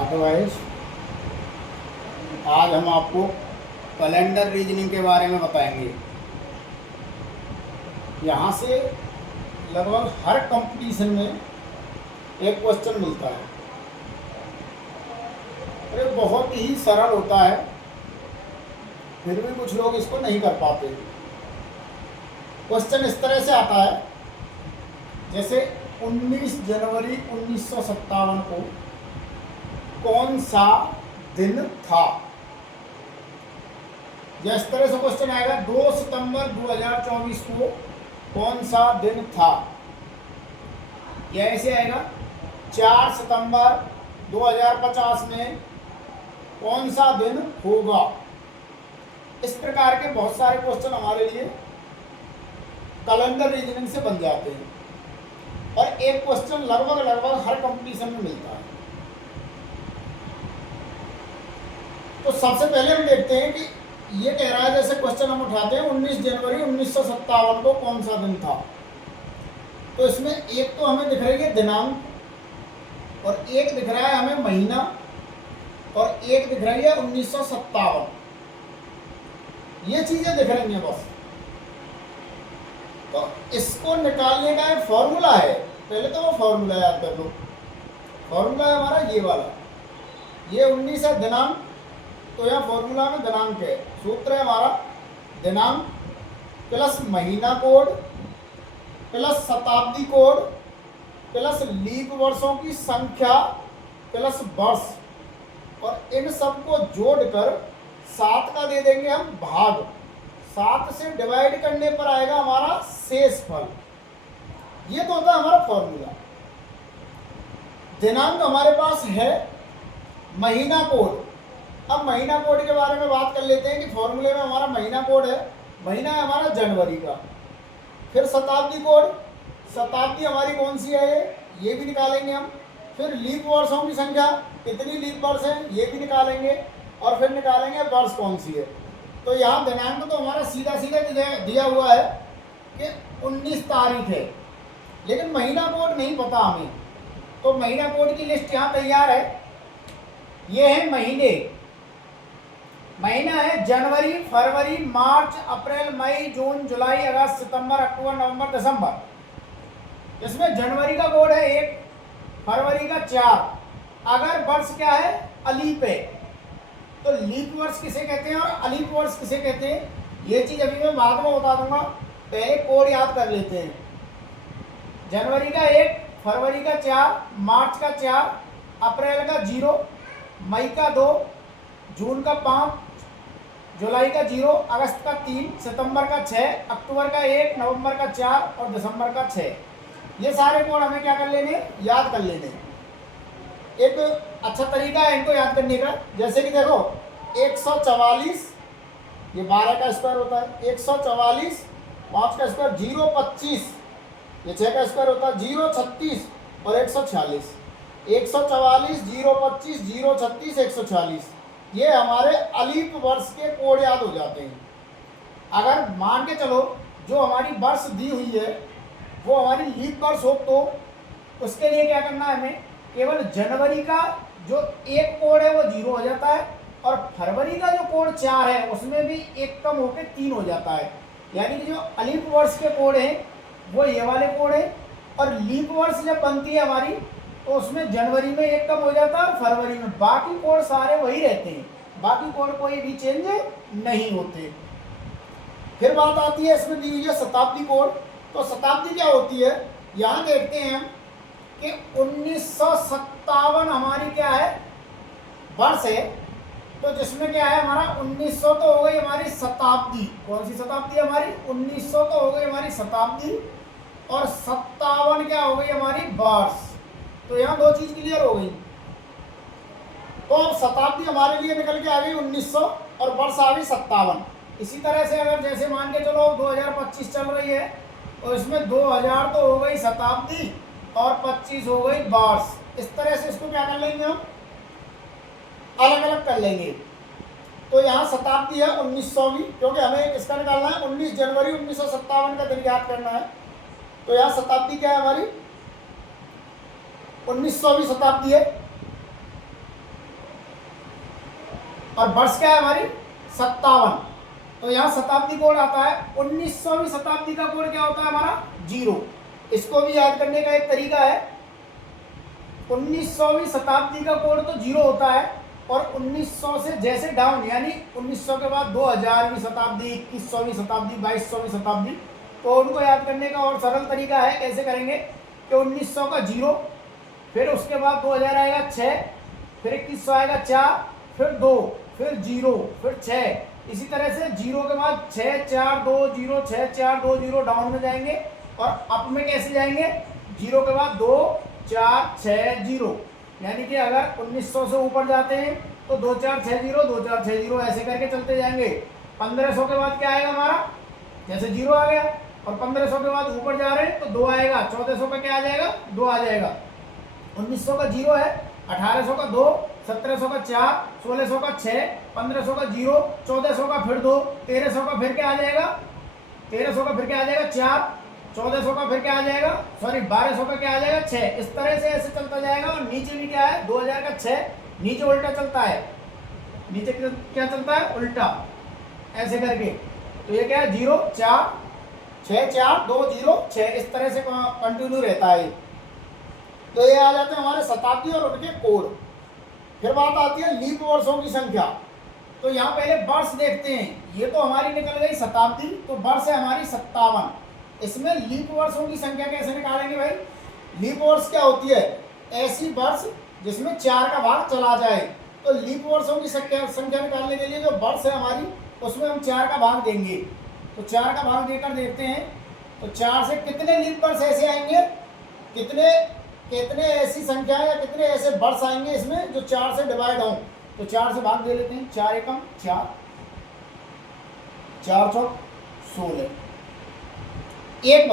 Otherwise आज हम आपको कैलेंडर रीजनिंग के बारे में बताएंगे। यहाँ से लगभग हर कंपटीशन में एक क्वेश्चन मिलता है। अरे बहुत ही सरल होता है, फिर भी कुछ लोग इसको नहीं कर पाते। क्वेश्चन इस तरह से आता है, जैसे 19 जनवरी 1957 को कौन सा दिन था। या इस तरह से क्वेश्चन आएगा, 2 सितंबर 2024 को कौन सा दिन था। या ऐसे आएगा, 4 सितंबर 2050 में कौन सा दिन होगा। इस प्रकार के बहुत सारे क्वेश्चन हमारे लिए कैलेंडर रीजनिंग से बन जाते हैं और एक क्वेश्चन लगभग हर कंपटीशन में मिलता है। तो सबसे पहले हम देखते हैं कि ये कह रहा है, जैसे क्वेश्चन हम उठाते हैं 19 जनवरी 1957 को कौन सा दिन था। तो इसमें एक तो हमें दिख रही है दिनांक और एक दिख रहा है हमें महीना और एक दिख रही है 1957। ये चीजें दिख रही हैं बस। तो इसको निकालने का एक फॉर्मूला है। पहले तो वो फॉर्मूला याद कर लो। फॉर्मूला है हमारा ये वाला, ये 19 है दिनांक, तो यहाँ फॉर्मूला में दिनांक है। सूत्र है हमारा दिनांक प्लस महीना कोड प्लस शताब्दी कोड प्लस लीप वर्षों की संख्या प्लस वर्ष, और इन सबको जोड़कर 7 का दे देंगे हम भाग। 7 से डिवाइड करने पर आएगा हमारा शेष फल। ये तो होता है हमारा फॉर्मूला। दिनांक हमारे पास है, महीना कोड। अब महीना कोड के बारे में बात कर लेते हैं कि फॉर्मूले में हमारा महीना कोड है, महीना है हमारा जनवरी का। फिर शताब्दी कोड, शताब्दी हमारी कौन सी है ये भी निकालेंगे हम। फिर लीप वर्षों की संख्या, कितनी लीप वर्ष है ये भी निकालेंगे, और फिर निकालेंगे वर्ष कौन सी है। तो यहाँ दिनांक तो हमारा सीधा सीधा दिया हुआ है कि 19 तारीख है, लेकिन महीना कोड नहीं पता हमें। तो महीना कोड की लिस्ट यहाँ तैयार है। ये है महीने। महीना है जनवरी, फरवरी, मार्च, अप्रैल, मई, जून, जुलाई, अगस्त, सितंबर, अक्टूबर, नवंबर, दिसंबर। इसमें जनवरी का कोड है 1, फरवरी का 4। अगर वर्ष क्या है, अलीप है, तो लीप वर्ष किसे कहते हैं और अलीप वर्ष किसे कहते हैं, ये चीज अभी मैं बाद में बता दूंगा। पहले कोड याद कर लेते हैं। जनवरी का 1, फरवरी का 4, मार्च का 4, अप्रैल का 0, मई का 2, जून का 5, जुलाई का 0, अगस्त का 3, सितंबर का 6, अक्टूबर का 1, नवंबर का 4 और दिसंबर का 6। ये सारे कोड हमें क्या कर लेने, याद कर लेने। एक अच्छा तरीका है इनको याद करने का, जैसे कि देखो 144, ये 12 का स्क्वायर होता है। 144, 5 का स्क्वायर 025, ये 6 का स्क्वायर होता है 036 और 146। 144, 025, 036, 146, ये हमारे अलीप वर्ष के कोड याद हो जाते हैं। अगर मान के चलो जो हमारी वर्ष दी हुई है वो हमारी लीप वर्ष हो, तो उसके लिए क्या करना है हमें, केवल जनवरी का जो एक कोड है वो 0 हो जाता है, और फरवरी का जो कोड 4 है उसमें भी एक कम होकर 3 हो जाता है। यानी कि जो अलीप वर्ष के कोड हैं वो ये वाले कोड हैं, और लीप वर्ष जब बनती है हमारी तो उसमें जनवरी में एक कम हो जाता है और फरवरी में। बाकी कोड सारे वही रहते हैं, बाकी कोड कोई भी चेंज नहीं होते। फिर बात आती है इसमें दी हुई है शताब्दी कोड। तो शताब्दी क्या होती है, यहाँ देखते हैं कि 1957 हमारी क्या है, वर्ष है। तो जिसमें क्या है हमारा 1900 तो हो गई हमारी शताब्दी। कौन सी शताब्दी है हमारी, 1900 तो हो गई हमारी शताब्दी, और 57 क्या हो गई हमारी वर्ष। तो यहाँ दो चीज क्लियर हो गई। तो अब शताब्दी हमारे लिए निकल के आ गई 1900 और वर्ष आ गई 57। इसी तरह से अगर जैसे मान के चलो 2025 चल रही है, तो इसमें 2000 तो हो गई शताब्दी और 25 हो गई वर्ष। इस तरह से इसको क्या कर लेंगे हम, अलग अलग कर लेंगे। तो यहाँ शताब्दी है 1900वीं, क्योंकि हमें इसका निकालना है 19 जनवरी 1957 का दिन याद करना है। तो यहाँ शताब्दी क्या है हमारी, 1900वीं शताब्दी है। और वर्ष क्या है हमारी 57। तो यहाँ शताब्दी कोड आता है। 1900वीं शताब्दी का कोड क्या होता है हमारा 0। इसको भी याद करने का एक तरीका है। 1900वीं शताब्दी का कोड तो 0 होता है और 1900 से जैसे डाउन यानी 1900 के बाद 2000वीं शताब्दी, 2100वीं शताब्दी, 2200वीं शताब्दी, तो उनको याद करने का और सरल तरीका है। कैसे करेंगे कि 1900 का 0, फिर उसके बाद 2000 आएगा 6, फिर 2100 आएगा 4, फिर 2, फिर 0, फिर 6। इसी तरह से 0 के बाद 6 4 2 0, 6 4 2 0 डाउन में जाएंगे और अप में कैसे जाएंगे 0 के बाद 2 4 6 0। यानी कि अगर 1900 से ऊपर जाते हैं तो 2 4 6 0 2 4 6 0 ऐसे करके चलते जाएंगे। 1500 के बाद क्या आएगा हमारा, जैसे 0 आ गया, और 1500 के बाद ऊपर जा रहे हैं तो 2 आएगा। 1400 का क्या आ जाएगा 2 आ जाएगा। 1900 का 0 है, 1800 का 2, 1700 का 4, 1600 का 6, 1500 का 0, 1400 का फिर 2, 1300 का फिर क्या आ जाएगा, 1300 का फिर क्या आ जाएगा 4, 1400 का फिर क्या आ जाएगा, सॉरी 1200 का क्या आ जाएगा 6। इस तरह से ऐसे चलता जाएगा। और नीचे भी क्या है 2000 का 6, नीचे उल्टा चलता है, नीचे क्या चलता है उल्टा, ऐसे करके। तो ये क्या है 0 4 6 4 2 0 6, इस तरह से कंटिन्यू रहता है। तो ये आ जाते हैं हमारे शताब्दी और उनके कोड। फिर बात आती है लीप वर्षों की संख्या। तो यहाँ पहले वर्ष देखते हैं। ये तो हमारी निकल गई शताब्दी, तो वर्ष है हमारी 57। इसमें लीप वर्षों की संख्या कैसे निकालेंगे भाई। लीप वर्ष क्या होती है, ऐसी वर्ष जिसमें 4 का भाग चला जाए। तो लीप वर्षों की संख्या निकालने के लिए जो वर्ष है हमारी उसमें हम 4 का भाग देंगे। तो 4 का भाग देकर देखते हैं तो 4 से कितने लीप वर्ष ऐसे आएंगे, कितने ऐसी संख्या या कितने ऐसे वर्ष आएंगे इसमें जो 4 से डिवाइड हों। तो 4 से भाग दे लेते हैं। 4 एकम 4, 4 चौक 16, एक